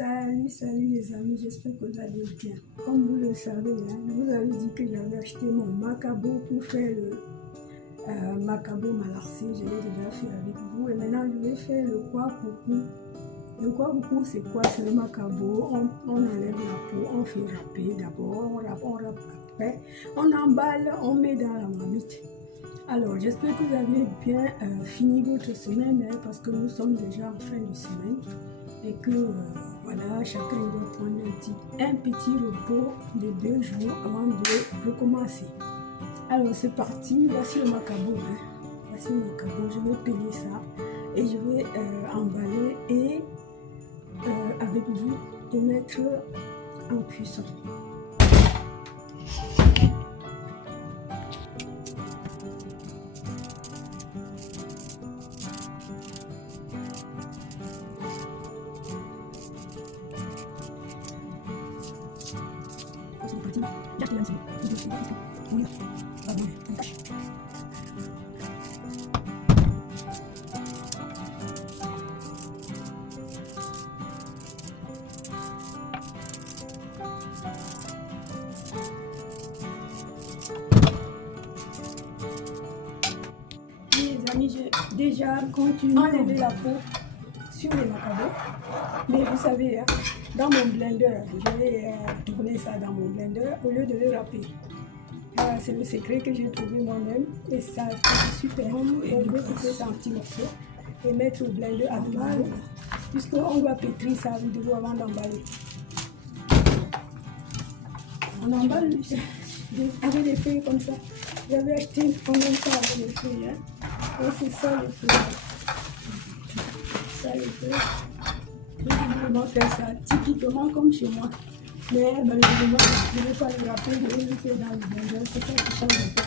Salut les amis, j'espère que vous allez bien. Comme vous le savez, je vous avais dit que j'avais acheté mon macabo pour faire le macabo malarcé. Je l'ai déjà fait avec vous et maintenant je vais faire le kwakoukou. Le kwakoukou c'est quoi? C'est le macabo, on enlève la peau, on fait râper d'abord, on râpe après, on emballe, on met dans la marmite. Alors j'espère que vous avez bien fini votre semaine parce que nous sommes déjà en fin de semaine. Et que voilà, chacun doit prendre un petit repos de 2 jours avant de recommencer. Alors c'est parti, voici le macabo. Voici le macabo, je vais peler ça et je vais emballer et avec vous le mettre en cuisson. Les amis, j'ai déjà continué enlever la peau sur les macabos, mais vous savez, dans mon blender, je vais tourner ça dans mon blender au lieu de le râper. C'est le secret que j'ai trouvé moi-même et ça c'est super. Et je vais couper ça en petits morceaux et mettre au blender à l'eau, puisqu'on va pétrir ça avec de l'eau avant d'emballer. On emballe avec des feuilles comme ça. J'avais acheté en même temps avec les feuilles. Et c'est ça les feuilles. Ça les feuilles. Je vais faire ça typiquement comme chez moi. Mais malheureusement, je ne vais pas le râper, je vais le faire dans le blender. C'est ça qui change un peu.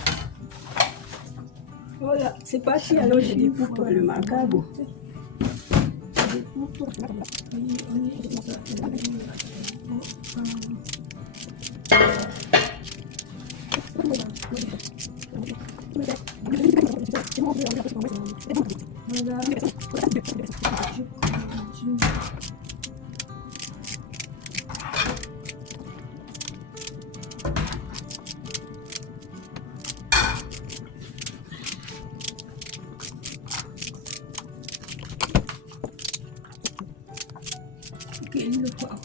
Voilà, c'est parti. Alors je découpe le macabo. Je découpe. Voilà. Le poivre.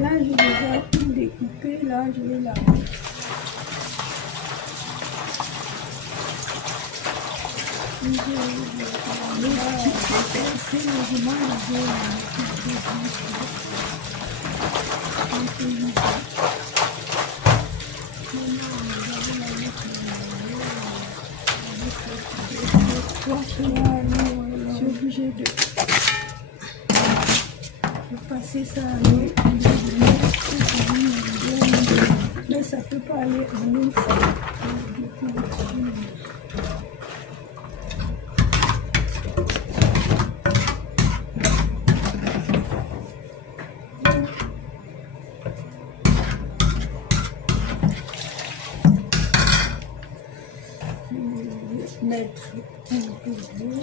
Là, j'ai déjà tout découpé. Là, je vais laver. Je suis obligée de passer ça à l'eau. Mais ça ne peut pas aller en une fois. Mettre un peu d'eau,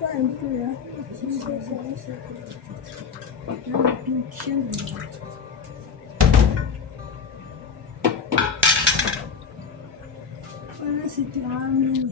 pas un peu, voilà, c'est terminé.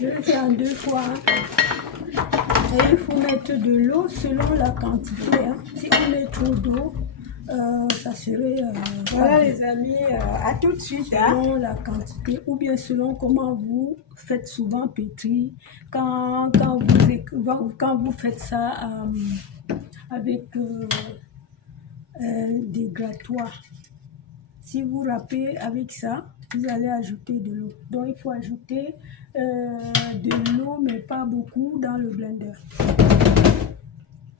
Je le fais en 2 fois. Et il faut mettre de l'eau selon la quantité. Si on met trop d'eau, Ça serait... Voilà les amis, à tout de suite. Selon la quantité ou bien selon comment vous faites souvent pétrir. Quand vous faites ça avec des grattoirs. Si vous râpez avec ça, vous allez ajouter de l'eau. Donc, il faut ajouter de l'eau, mais pas beaucoup, dans le blender.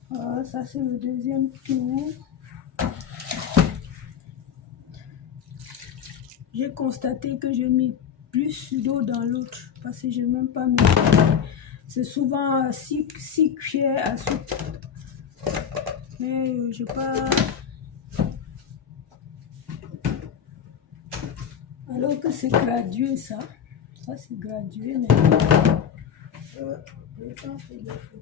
Voilà, ça, c'est le deuxième tour. J'ai constaté que j'ai mis plus d'eau dans l'autre parce que je n'ai même pas mis. C'est souvent 6 cuillères à soupe. Mais je n'ai pas... Alors que c'est gradué ça. Ça c'est gradué, mais le temps fait défaut.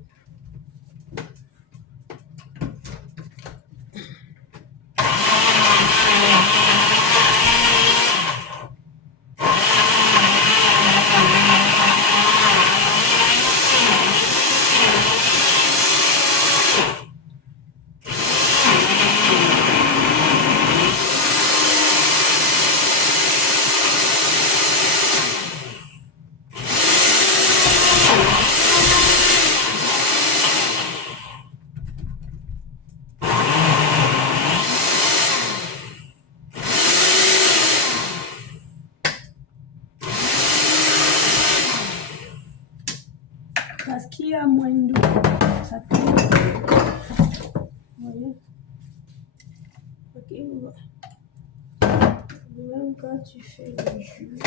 Parce qu'il y a moins d'eau, ça tourne. Vous voyez? Ok, même quand tu fais le jus.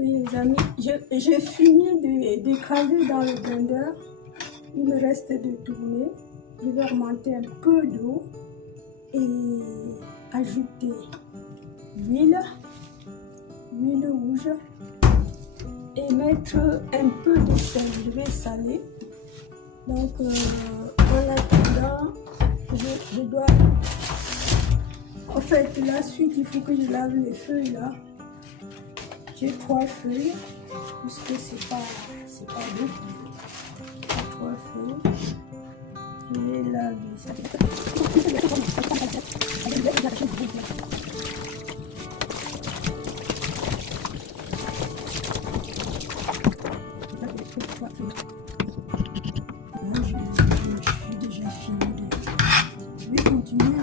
Oui les amis, j'ai fini d'écraser dans le blender. Il me reste de tourner. Je vais remonter un peu d'eau et ajouter l'huile rouge et mettre un peu de sel. Je vais saler. Donc en attendant, je dois... En fait, la suite, il faut que je lave les feuilles là. J'ai 3 feuilles, puisque c'est pas beaucoup. 3 feuilles. Je vais laver ça. J'ai déjà fini. Je vais continuer.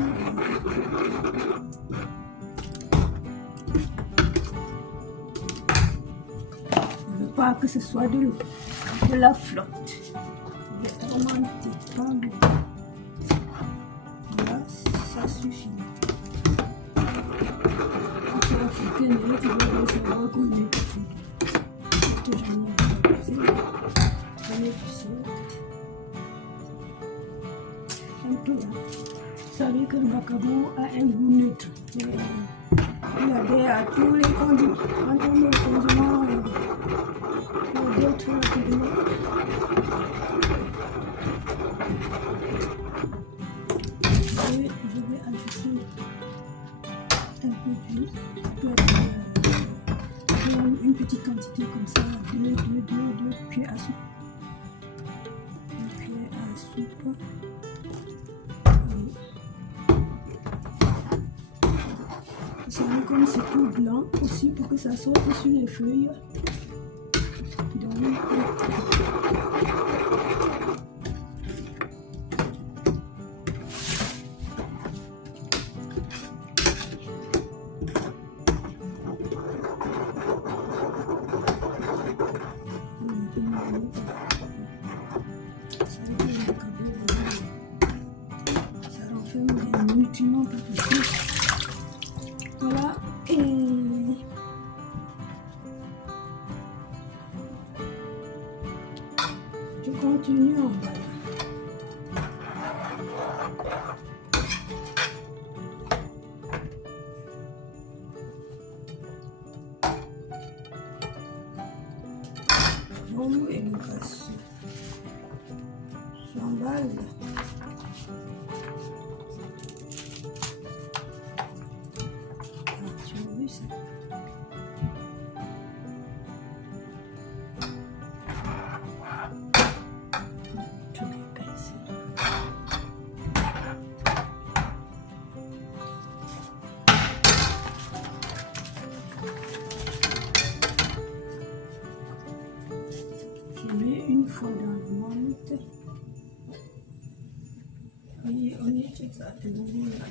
Pas que ce soit de l'eau, de la flotte. Je vais remonter pas beaucoup. Voilà, ça suffit. Après la foutre, tu vas savoir qu'on est un peu là. Vous savez que le macabo a un goût neutre. Il adhère à tous les condiments. Quand on met le condiment, d'autres condiments. Et je vais ajouter un peu d'huile. Une petite quantité comme ça, 2 cuillères à soupe. 2 cuillères à soupe. Vous savez comme c'est tout blanc aussi pour que ça sorte sur les feuilles. Donc, ça renferme des nutriments pas possibles. Voilà, Je continue en bas. Jambon et le cassou. J'emballe. Ah, tu as vu ça? Tout est cassé. Je mets une fois dans le monte. Et on est exactement là.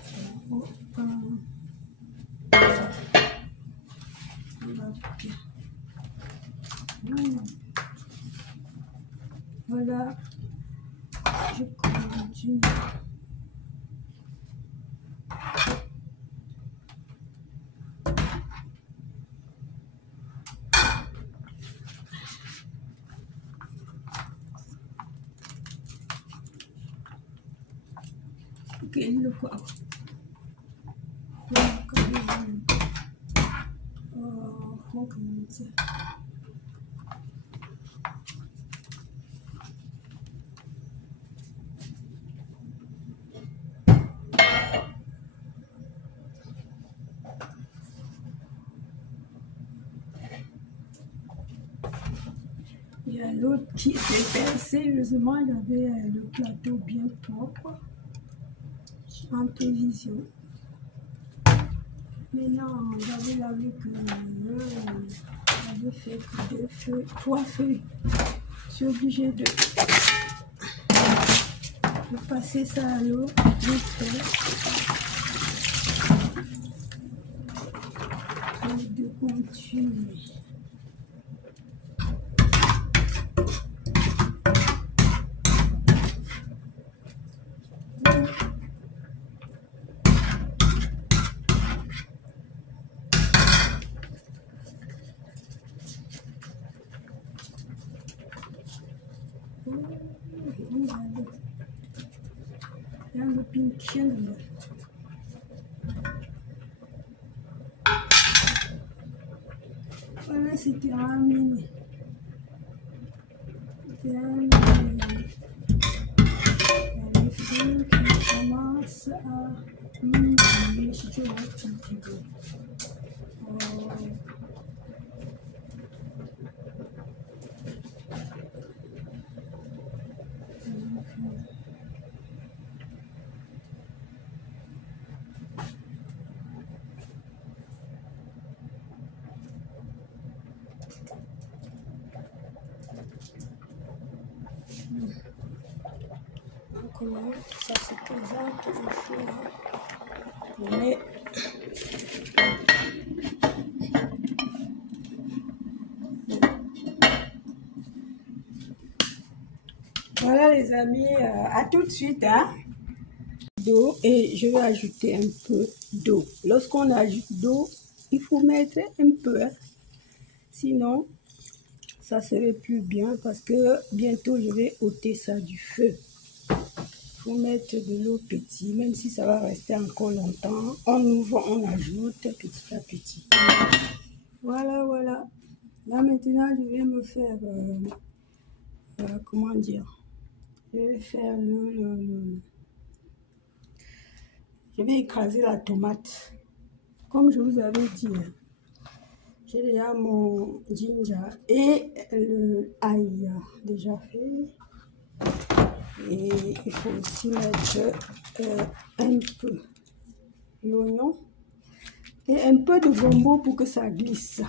Voilà, je continue. Ok, le quoi? Il y a l'autre qui s'est percé. Heureusement, il avait le plateau bien propre en prévision. Maintenant, j'avais lavé que j'avais fait 2 feux, 3 feux. Je suis obligée de passer ça à l'eau vite fait et de continuer. Il y a le pinchen là. Voilà, c'est terminé. Terminé. Il y a les feux qui commencent à je dirais un petit peu. Comment ça se présente au four. Mais voilà les amis, à tout de suite. Hein? D'eau et je vais ajouter un peu d'eau. Lorsqu'on ajoute d'eau, il faut mettre un peu. Hein? Sinon, ça serait plus bien parce que bientôt je vais ôter ça du feu. Il faut mettre de l'eau petite, même si ça va rester encore longtemps. On ouvre, on ajoute petit à petit. Voilà, voilà. Là maintenant, je vais me faire, comment dire, je vais faire je vais écraser la tomate. Comme je vous avais dit, j'ai déjà mon ginger et l'ail déjà fait. Et il faut aussi mettre un peu l'oignon et un peu de gombo pour que ça glisse.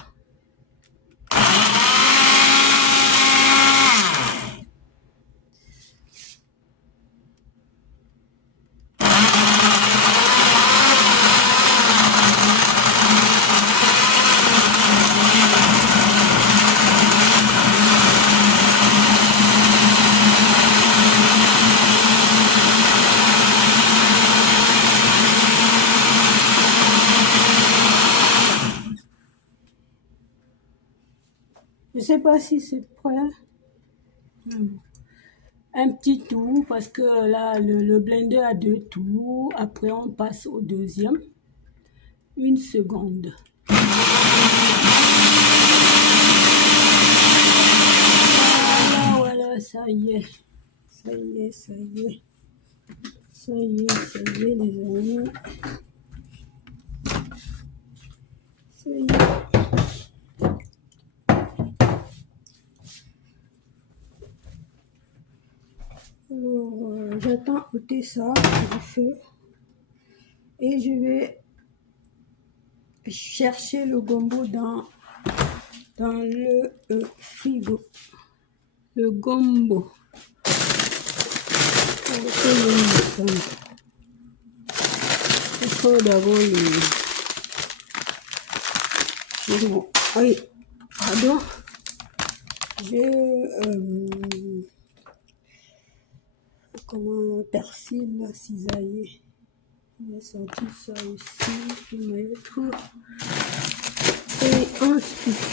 Je ne sais pas si c'est prêt. un petit tour parce que là, le blender a 2 tours. Après, on passe au deuxième. 1 seconde. Voilà, ça y est. Ça y est, ça y est. Ça y est, ça y est, les amis. Ça y est. Alors, j'attends ôter ça du feu. Et je vais chercher le gombo dans le frigo. Le gombo. Il faut d'abord pardon. Comment persil là, cisaillé. J'ai sorti ça aussi pour mettre. Et ensuite,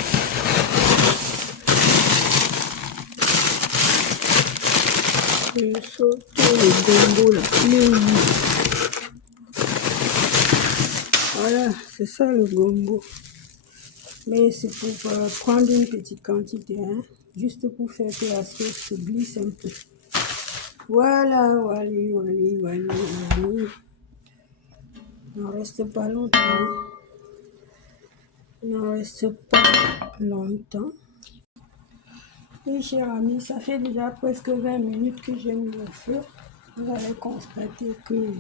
je saute le gombo là. Voilà, c'est ça le gombo. Mais c'est pour prendre une petite quantité, hein, juste pour faire que la sauce se glisse un peu. Voilà, voilà. Il n'en reste pas longtemps. Et chers amis, ça fait déjà presque 20 minutes que j'ai mis le feu. Vous allez constater que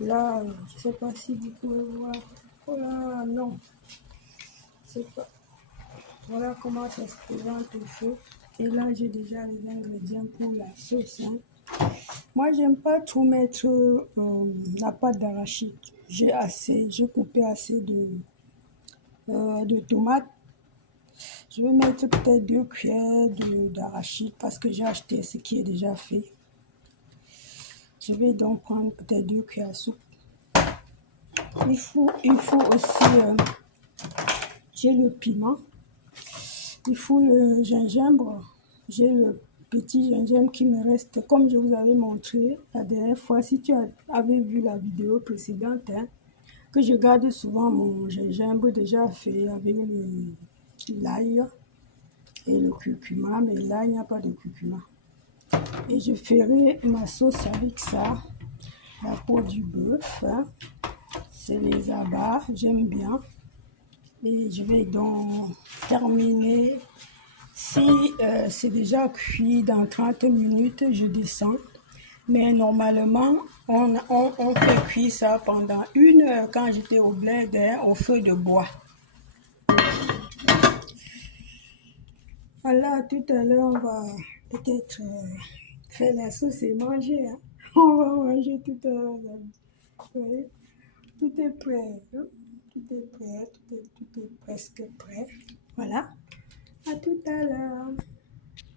là, je ne sais pas si vous pouvez voir. Oh là, non. C'est pas. Voilà comment ça se présente au feu. Et là, j'ai déjà les ingrédients pour la sauce. Hein. Moi, j'aime pas trop mettre la pâte d'arachide. J'ai coupé assez de tomates. Je vais mettre peut-être 2 cuillères d'arachide parce que j'ai acheté ce qui est déjà fait. Je vais donc prendre peut-être 2 cuillères à soupe. Il faut aussi, j'ai le piment. Il faut le gingembre. J'ai le petit gingembre qui me reste, comme je vous avais montré la dernière fois. Si tu avais vu la vidéo précédente, hein, que je garde souvent mon gingembre déjà fait avec l'ail et le curcuma. Mais là, il n'y a pas de curcuma. Et je ferai ma sauce avec ça. La peau du bœuf. Hein. C'est les abats, j'aime bien. Et je vais donc terminer. Si c'est déjà cuit dans 30 minutes, je descends. Mais normalement, on fait cuire ça pendant 1 heure quand j'étais au blender au feu de bois. Voilà, tout à l'heure, on va peut-être faire la sauce et manger. Hein. On va manger tout à l'heure. Oui. Tout est prêt. Hein? Tout est prêt. Tout est presque prêt. Voilà. À tout à l'heure.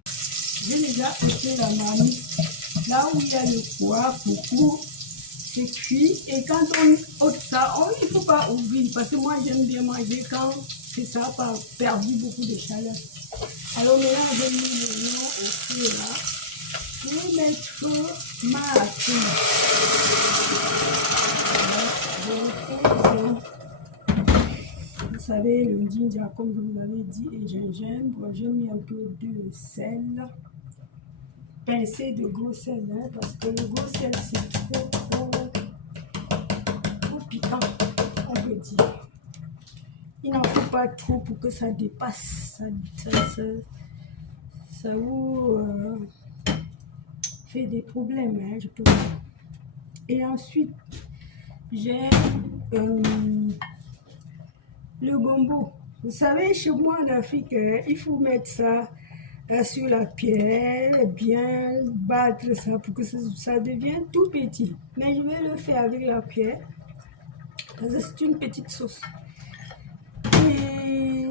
J'ai déjà ôté la marmite. Là où il y a le pois, beaucoup, c'est cuit. Et quand on ôte ça, il ne faut pas ouvrir. Parce que moi, j'aime bien manger quand ça n'a pas perdu beaucoup de chaleur. Alors maintenant, j'ai mis l'oignon au feu là. Je vais mettre ma hachée. Vous savez, le ginger, comme je vous l'avais dit, et gingembre, j'ai mis un peu de sel, pincée de gros sel, hein, parce que le gros sel, c'est trop piquant, on peut dire. Il n'en faut pas trop pour que ça dépasse, ça vous fait des problèmes, hein, je peux dire. Et ensuite, j'ai le gombo. Vous savez, chez moi en Afrique, il faut mettre ça sur la pierre, bien battre ça pour que ça devienne tout petit. Mais je vais le faire avec la pierre, parce que c'est une petite sauce. Et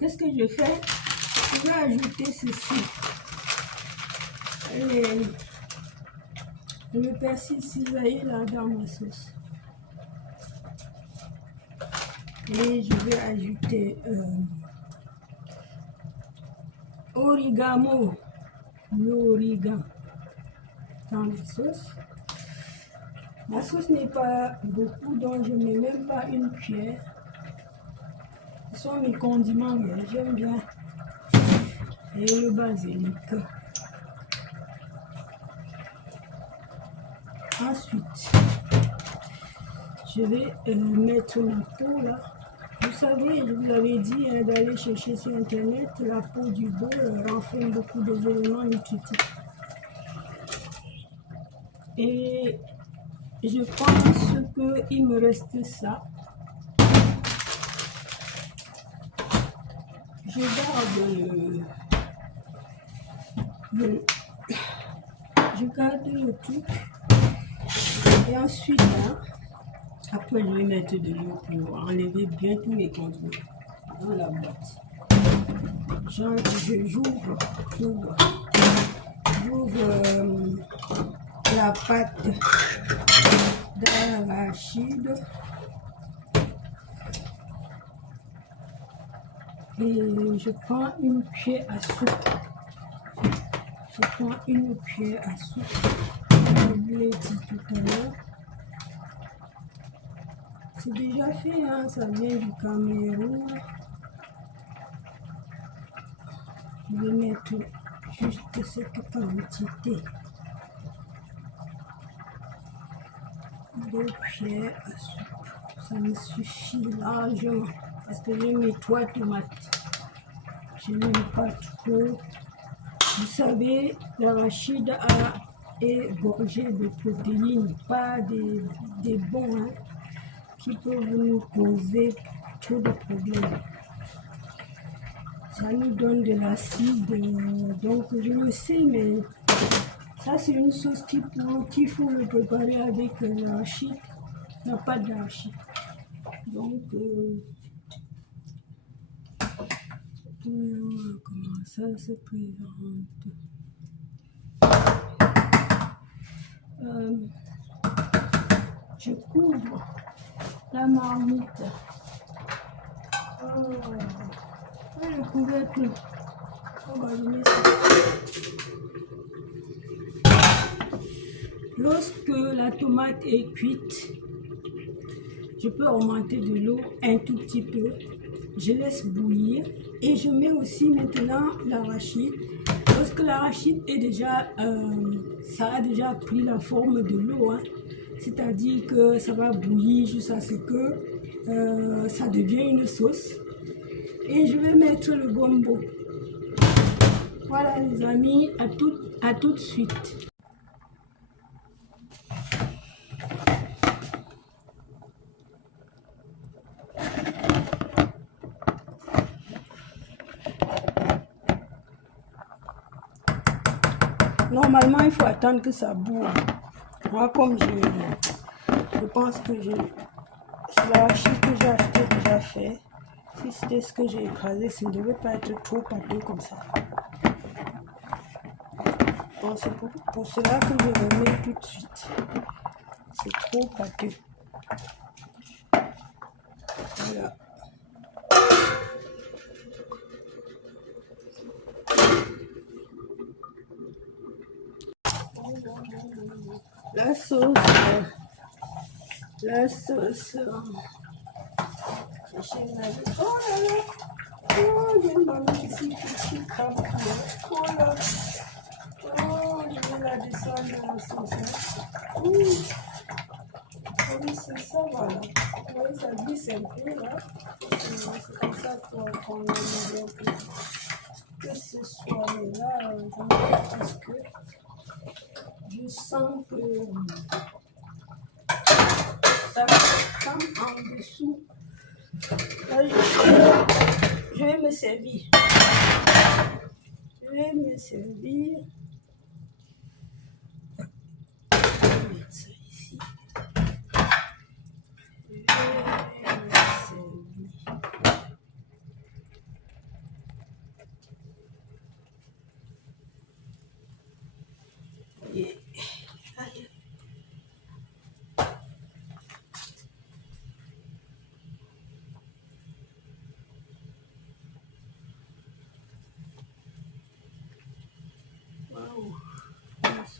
qu'est-ce que je fais? Je vais ajouter ceci. Le persil cisaillé là dans ma sauce. Et je vais ajouter origano. l'origan dans la sauce. Ma sauce n'est pas beaucoup, donc je ne mets même pas une cuillère. Ce sont mes condiments, j'aime bien. Et le basilic. Ensuite, je vais mettre la peau là. Vous savez, je vous avais dit d'aller chercher sur internet, la peau du veau renferme beaucoup des éléments nutritifs. Et je pense qu'il me reste ça. Je garde le truc. Et ensuite, là, après je vais mettre de l'eau pour enlever bien tous les condiments dans la boîte. J'ouvre la pâte d'arachide et je prends une cuillère à soupe. Je vous l'ai dit tout à l'heure. C'est déjà fait, hein, ça vient du Cameroun. Je vais mettre juste cette quantité. 2 cuillères à soupe. Ça me suffit largement parce que j'ai mes 3 tomates. Je n'aime pas trop. Vous savez, l'arachide est gorgé de protéines, pas des bons, hein, qui peuvent nous causer trop de problèmes. Ça nous donne de l'acide, donc je le sais, mais ça c'est une sauce qu'il faut le préparer avec l'arachide. Il n'y a pas d'arachide. Donc, comment ça se présente. Je couvre la marmite. Le couvercle. On va le mettre. Lorsque la tomate est cuite, je peux augmenter de l'eau un tout petit peu. Je laisse bouillir et je mets aussi maintenant l'arachide. Lorsque l'arachide est déjà, ça a déjà pris la forme de l'eau, hein, c'est-à-dire que ça va bouillir jusqu'à ce que ça devienne une sauce. Et je vais mettre le gombo. Voilà les amis, à tout de suite. Normalement, il faut attendre que ça boue. Moi, comme je pense que c'est l'arachide que j'ai acheté déjà fait. Si c'était ce que j'ai écrasé, ça ne devait pas être trop pâteux comme ça. Donc c'est pour cela que je le mets tout de suite. C'est trop pâteux. Voilà. La sauce. Oh là là. Oh, j'ai une maman ici qui crame. Oh là. Oh, je vais la descendre dans la sauce. Oui, c'est ça, voilà. Oui, ça glisse un peu, là. C'est comme ça qu'on aimerait que ce soit là. Parce que je sens que ça crame en dessous. Là, je vais me servir. Je vais me servir. Je vais mettre ça ici. Je vais me servir. Et allez.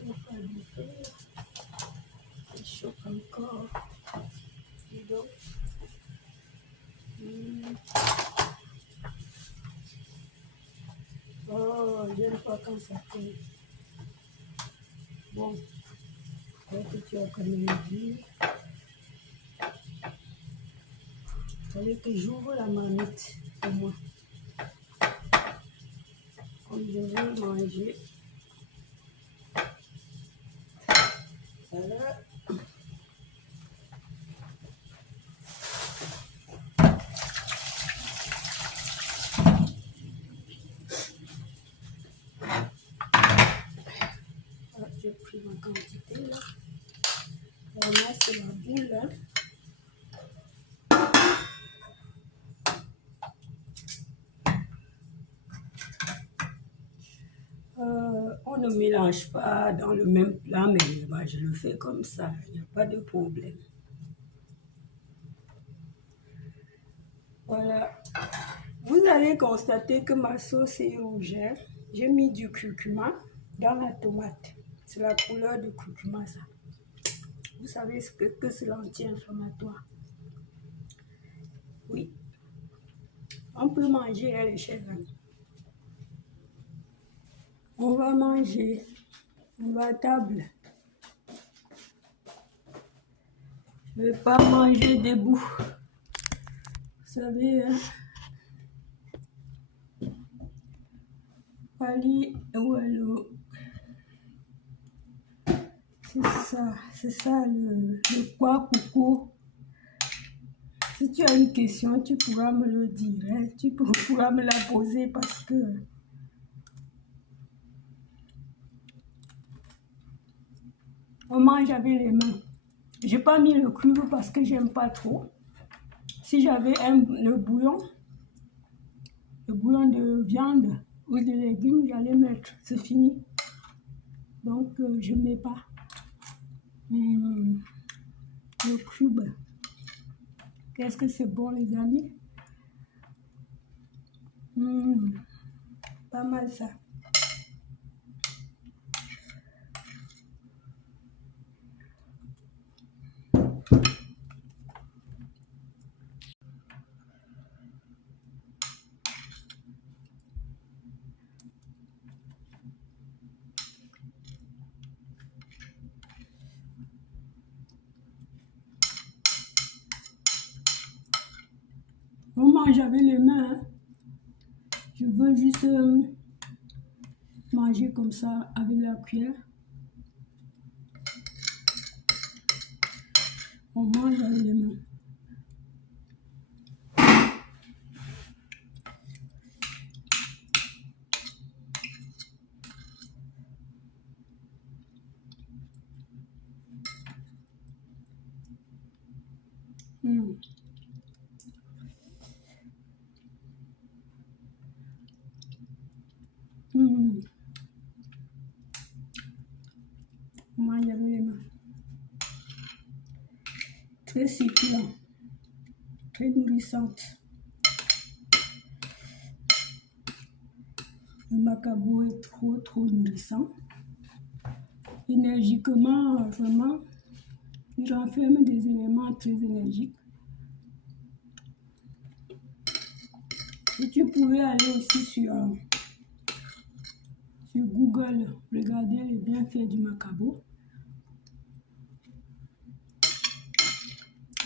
chauffe à du feu. Il chauffe encore. Et donc, oh, j'aime pas quand ça colle. Bon, que tu as quand même dit. Il fallait que j'ouvre la marmite pour moi. Comme je veux manger. Voilà. J'ai pris ma quantité là. Là, c'est la boule. Hein. On ne mélange pas dans le même plat, mais bah, je le fais comme ça. Il n'y a pas de problème. Voilà. Vous allez constater que ma sauce est rouge. Hein. J'ai mis du curcuma dans la tomate. C'est la couleur du curcuma, ça. Vous savez que c'est l'anti-inflammatoire. Oui. On peut manger, hein, les chers amis. On va manger. On va à table. Je ne vais pas manger debout. Vous savez, hein. Ali ou alors. C'est ça le quoi coucou. Si tu as une question, tu pourras me le dire, hein? Tu pourras me la poser parce que on mange avec les mains. J'ai pas mis le cube parce que j'aime pas trop. Si j'avais le bouillon de viande ou de légumes, j'allais mettre. C'est fini. Donc je ne mets pas le cube. Qu'est-ce que c'est bon, les amis? Pas mal ça. On mange avec les mains. Hein. Je veux juste manger comme ça avec la cuillère. On mange avec les mains. On mange avec les mains. Très succulent, très nourrissante. Le macabo est trop nourrissant. Énergiquement, vraiment, il renferme des éléments très énergiques. Et tu pouvais aller aussi sur Google, regarder les bienfaits du macabo.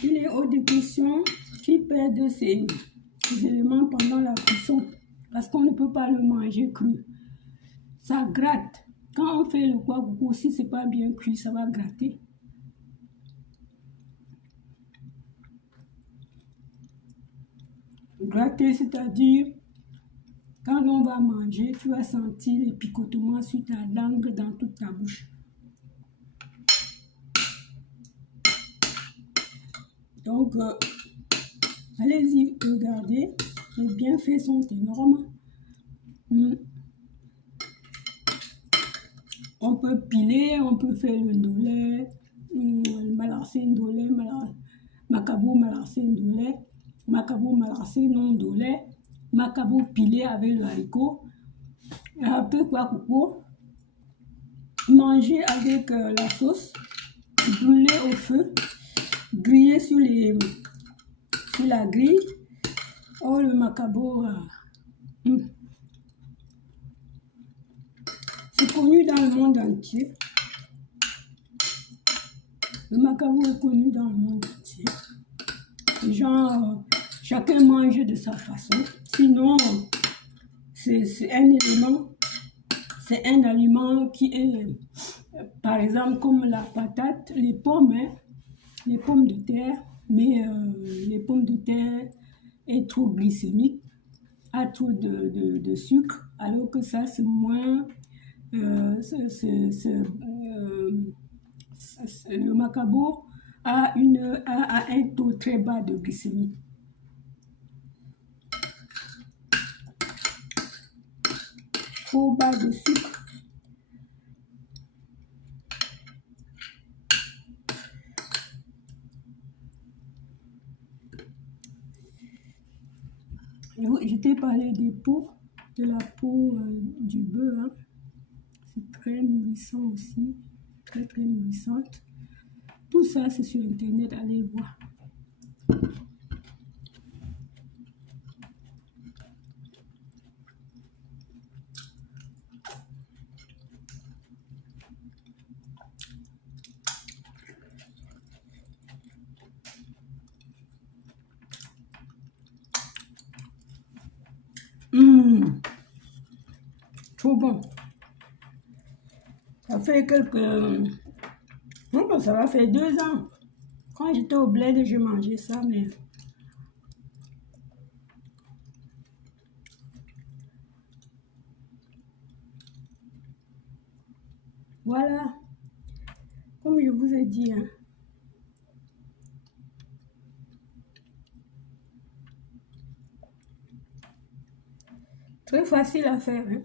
Il est hors de question qu'il perde ces éléments pendant la cuisson parce qu'on ne peut pas le manger cru. Ça gratte. Quand on fait le quoi coucou, si c'est pas bien cuit, ça va gratter. Gratter, c'est-à-dire, quand on va manger, tu vas sentir les picotements sur ta langue dans toute ta bouche. Donc, allez-y, regardez. Les bienfaits sont énormes. On peut piler, on peut faire le ndolé, malarcé ndolé, macabo malarcé ndolé, macabo malarcé non ndolé, macabo pilé avec le haricot, un peu quoi coucou. manger avec la sauce, brûler au feu, griller sur la grille. Oh, le macabo, c'est connu dans le monde entier. Le macabo est connu dans le monde entier. Les gens, chacun mange de sa façon. Sinon, c'est un aliment qui est, par exemple, comme la patate, les pommes de terre, mais les pommes de terre est trop glycémique, a trop de sucre, alors que ça, c'est moins... le macabo a un taux très bas de glycémie. Trop bas de sucre. Je t'ai parlé des peaux, de la peau du bœuf. Hein. C'est très nourrissant aussi, très très nourrissante. Tout ça, c'est sur Internet, allez voir. Trop bon. Ça fait non, ça va faire 2 ans. Quand j'étais au bled, j'ai mangé ça, mais... Voilà. Comme je vous ai dit, hein. Très facile à faire, hein.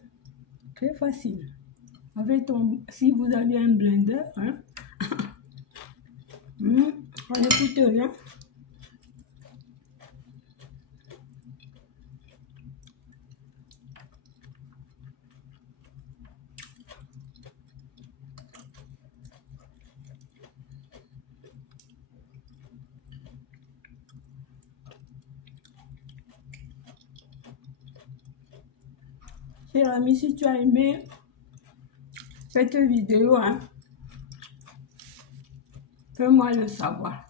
Très facile. Avec si vous avez un blender, hein. On n'écoute rien. Chers amis, si tu as aimé cette vidéo, hein, fais-moi le savoir.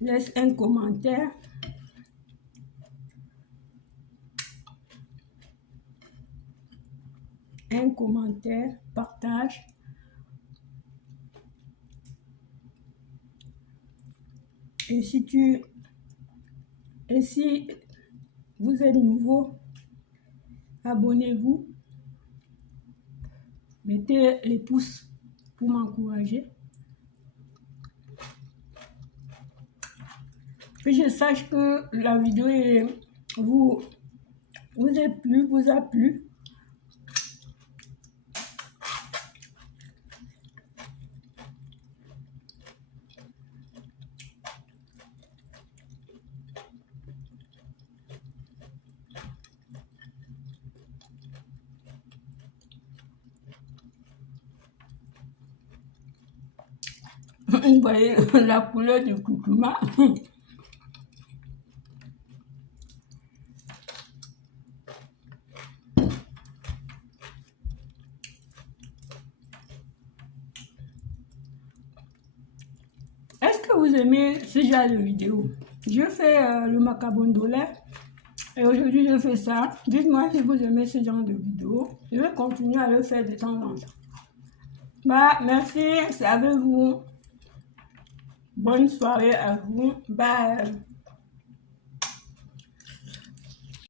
Laisse un commentaire. Partage. Et si vous êtes nouveau, abonnez-vous. Mettez les pouces pour m'encourager. Que je sache que la vidéo vous a plu. Vous voyez la couleur du curcuma. Est-ce que vous aimez ce genre de vidéo? Je fais le macabondolais et aujourd'hui je fais ça. Dites-moi si vous aimez ce genre de vidéo. Je vais continuer à le faire de temps en temps. Bah, merci, c'est avec vous. Bonne soirée à vous. Bye.